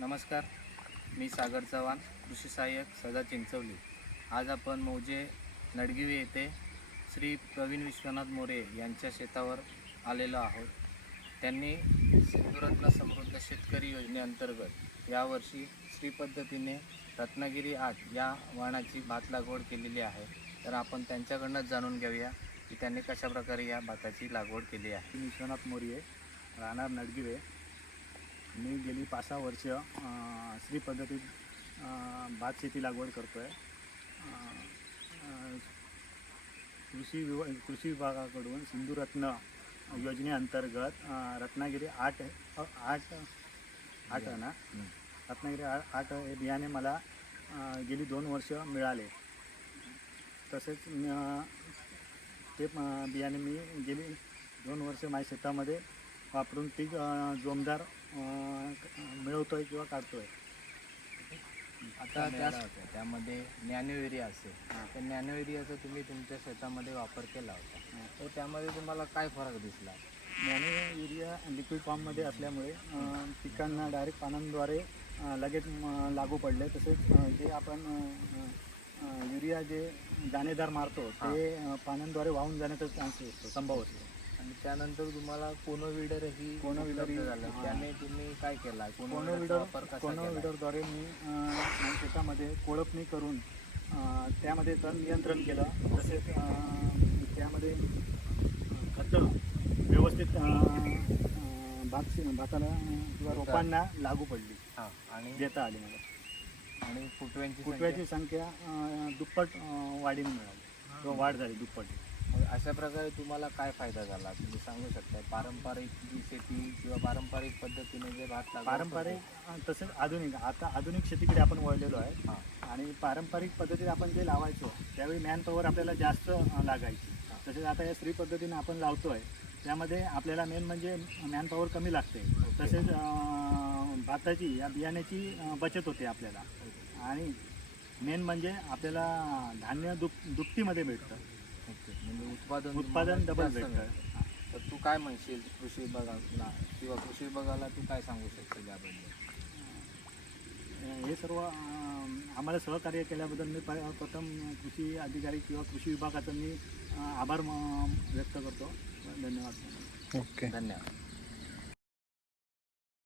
नमस्कार, मी सागर चव्हाण, कृषी सहाय्यक सदा चिंचवली. आज आपण मौजे नडगिवे येथे श्री प्रवीण विश्वनाथ मोरे यांच्या शेतावर आलेलो आहोत. त्यांनी सिंधुरत्न समृद्ध शेतकरी योजनेअंतर्गत यावर्षी श्री पद्धतीने रत्नागिरी 8 या वाणाची भात लागवड केलेली आहे. तर आपण त्यांच्याकडूनच जाणून घेऊया की त्यांनी कशाप्रकारे या भाताची लागवड केली आहे. विश्वनाथ मोरे, राहणार नडगिवे. मी गेली 5-6 वर्ष श्री पद्धतीत भात शेती लागवड करतो आहे. कृषी विभागाकडून सिंधुरत्न योजनेअंतर्गत रत्नागिरी 8 ना रत्नागिरी 8 हे बियाणे मला गेली 2 वर्ष मिळाले. तसेच ते बियाणे मी गेली 2 वर्ष माझ्या शेतामध्ये वापरून पीक जोमदार मिळवतो आहे किंवा काढतो आहे. आता त्यामध्ये नॅनो युरिया असेल, तर नॅनो युरियाचा तुम्ही तुमच्या शेतामध्ये वापर केला होता, तर त्यामध्ये तुम्हाला काय फरक दिसला? नॅनो युरिया लिक्विड फॉर्ममध्ये असल्यामुळे पिकांना डायरेक्ट पानांद्वारे लगेच लागू पडले. तसेच जे आपण युरिया जे दाणेदार मारतो ते पानांद्वारे वाहून जाण्याचा चान्स असतो, संभव असतो. आणि त्यानंतर तुम्हाला कोनोविडर झालं, त्याने तुम्ही काय केला? कोनोविडरद्वारे मी शेतामध्ये कोळपणी करून त्यामध्ये तण नियंत्रण केलं. तसेच त्यामध्ये खतं व्यवस्थित भाताला किंवा रोपांना लागू पडली आणि देता आली मला. आणि फुटव्याची संख्या दुप्पट वाढीने मिळाली किंवा वाढ झाली दुप्पट. अशा प्रकारे तुम्हाला काय फायदा झाला तुम्ही सांगू शकता? पारंपरिक जी शेती किंवा पारंपरिक पद्धतीने जे भात पारंपरिक तसेच आधुनिक, आता आधुनिक शेतीकडे आपण वळलेलो आहे. आणि पारंपरिक पद्धतीने आपण जे लावायचो त्यावेळी मॅनपॉवर आपल्याला जास्त लागायची. तसेच आता या श्री पद्धतीने आपण लावतो आहे त्यामध्ये आपल्याला मेन म्हणजे मॅनपॉवर कमी लागते. तसेच भाताची या बियाण्याची बचत होते आपल्याला. आणि मेन म्हणजे आपल्याला धान्य दुपटीमध्ये भेटतं. म्हणजे उत्पादन डबल भेटतं. तर तू काय म्हणशील कृषी विभागाला किंवा कृषी विभागाला तू काय सांगू शकशील याबद्दल? हे सर्व आम्हाला सहकार्य केल्याबद्दल मी प्रथम कृषी अधिकारी किंवा कृषी विभागाचा मी आभार व्यक्त करतो. धन्यवाद. धन्यवाद.